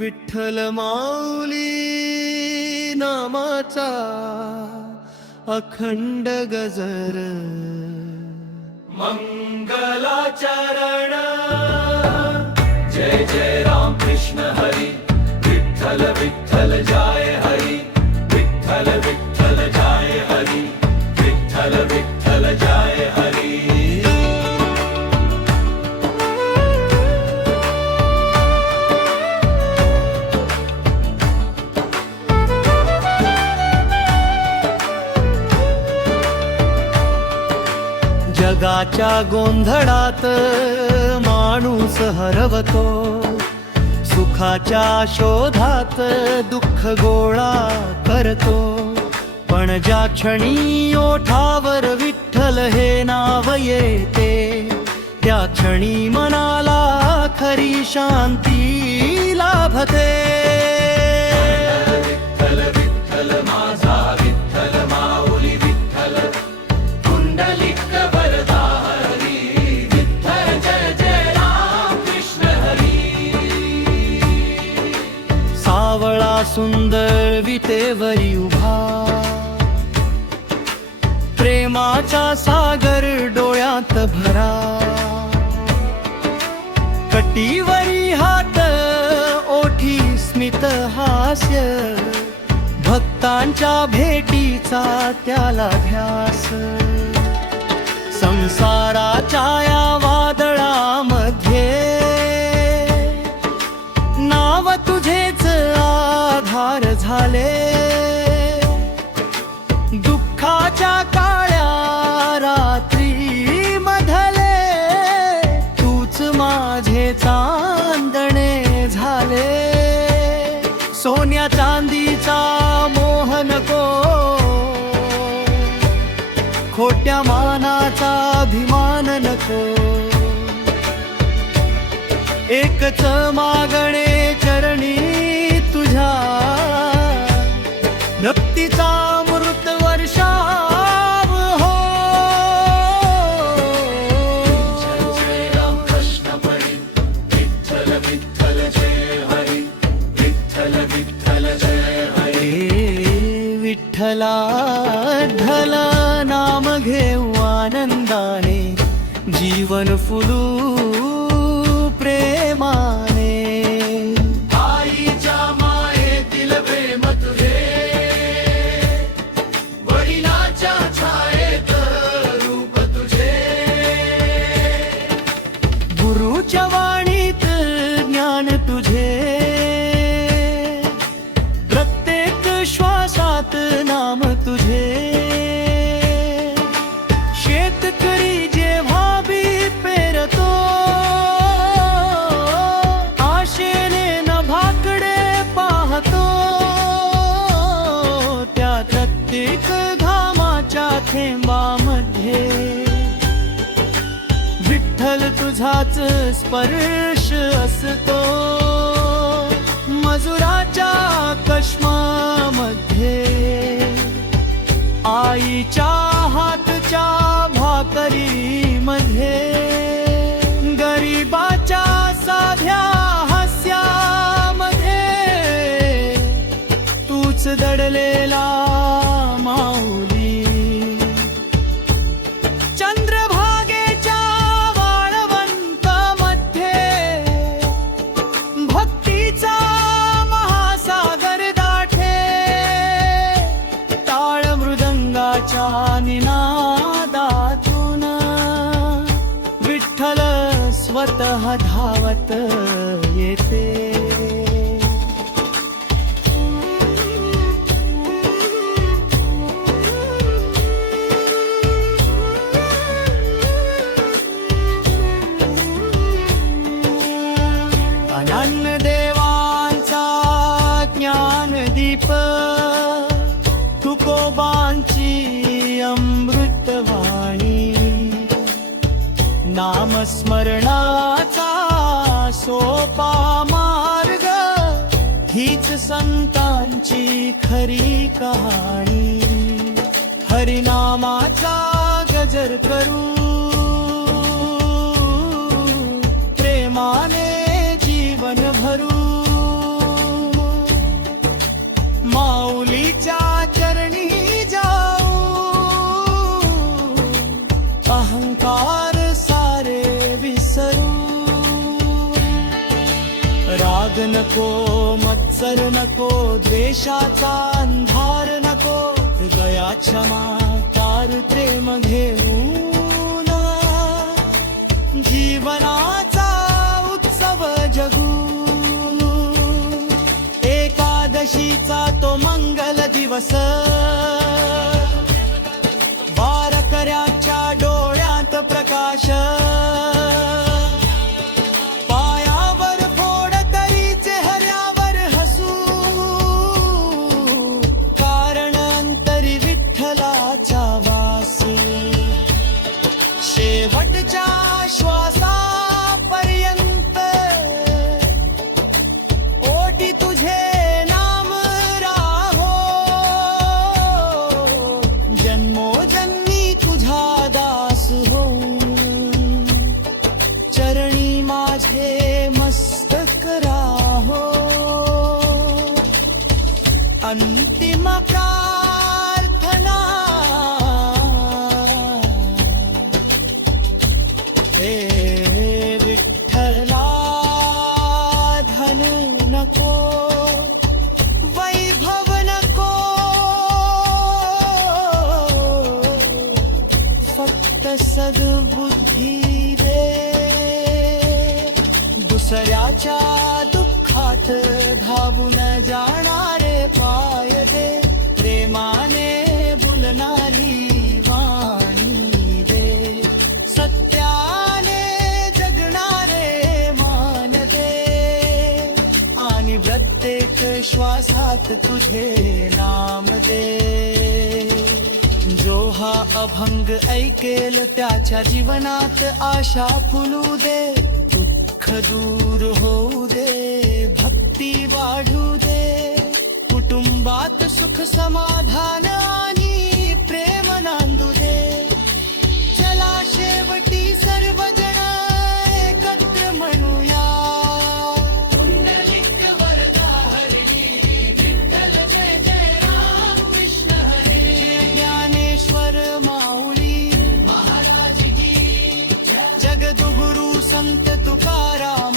विठ्ठल माऊली नामाचा अखंड गजर, मंगलाचरण जय जय राम कृष्ण हरी, विठ्ठल विठ्ठल जय हरी, विठ्ठल विठ्ठल जय हरी, विठ्ठल विठ्ठल जय हरी। जगाच्या गोंधळात माणूस हरवतो, सुखाच्या शोधात दुःख गोळा करतो, पण ज्या क्षणी ओठावर विठ्ठल हे नाव येते, त्या क्षणी मनाला खरी शांती लाभते। विठ्ठल विठ्ठल माझा विठ्ठल माऊली विठ्ठल, कुंडलिक वरदाहरी, विठ्ठल जय जय राम कृष्ण हरी। सावळा सुंदर विटेवरी उभा, प्रेमाचा सागर डोळ्यात भरा, कटीवरी हात ओठी स्मित हास्य, भक्तांच्या भेटीचा त्याला ध्यास। संसाराच्या या वादळामध्ये नाव तुझेच आधार झाले, दुःखाच्या काळ्या रात्री मधले तूच माझे चांदणे झाले। सोन्या चांदीचा मोह नको, खोट्या मानाचा अभिमान नको, एकच मागणे चरणी तुझ्या, भक्तीचा अमृत वर्षाव हो। जय राम कृष्ण पडी, विठ्ठल विठ्ठल जय हरी, विठ्ठल विठ्ठल जय हरी। विठ्ठला ढला नाम घेऊ आनंदाने, जीवन फुलू प्रेमाने। आईच्या मायेतील प्रेम तुझे, वडिलाच्या छायेत रूप तुझे, गुरुच्या वाणीत ज्ञान तुझे, प्रत्येक श्वासात नाम तुझे। शेतकरी जेव्हा बी पेरतो, आशेने नभाकडे पाहतो, त्या प्रत्येक घामाच्या थेंबामध्ये विठ्ठल तुझाच स्पर्श असतो। मजुराच्या कष्मामध्ये आईच्या हातच्या भाकरी मध्ये, गरीबाच्या साध्या हास्यामध्ये तूच दडलेला माऊली। चंद्रभागेच्या वाळवंतामध्ये भक्तीचा महासागर दाठे, टाळ मृदंगाच्या निनादातून विठ्ठल स्वतः धावत येते। अनन्य देवांचा ज्ञानदीप, तुकोबांची अमृतवाणी, नामस्मरणाचा सोपा मार्ग, हीच संतांची खरी कहाणी। हरिनामाचा गजर करू, प्रेमाने जीवन भरू, माऊलीच्या चरणी जाऊ, अहंकार सारे विसरू. राग नको, मत्सर नको, द्वेषाचा अंधार नको, दया क्षमा चारित्र्यम घेऊन जीवनाचा उत्सव जगू. एकादशीचा तो मंगल दिवस, वारकऱ्यांच्या डोळ्यात प्रकाश, पायावर फोड तरी चेहऱ्यावर हसू, कारण अंतरी विठ्ठलाचा वास. शेवटच्या श्वासापर्यंत ओटी तुझे नाम राहो, जन्मोजन्मी तुझा दास हो. चरणी माझे मस्तक राहो, अंतिम प्रार्थना हे विठ्ठला. धन नको, वैभव नको, फक्त सद्बुद्धी दे. दुसऱ्याच्या दुःखात धावून जाणारे पाय दे, प्रेमाने बोलणारी वाणी दे, सत्याने जगणारे मान दे, आणि प्रत्येक श्वासात तुझे नाम दे. जो हा अभंग ऐकेल त्याच्या जीवनात आशा फुलू दे, दुःख दूर होऊ दे, भक्ती वाढू दे, कुटुंबात सुख समाधान आणि प्रेम नांदू दे. चला शेवटी सर्वजण एकत्र म्हणूया, पुंडलिक वरदा हरिणी, विठ्ठल जय जय राम कृष्ण हरी. ज्ञानेश्वर माऊली महाराज की, जगद्गुरु संत तुकाराम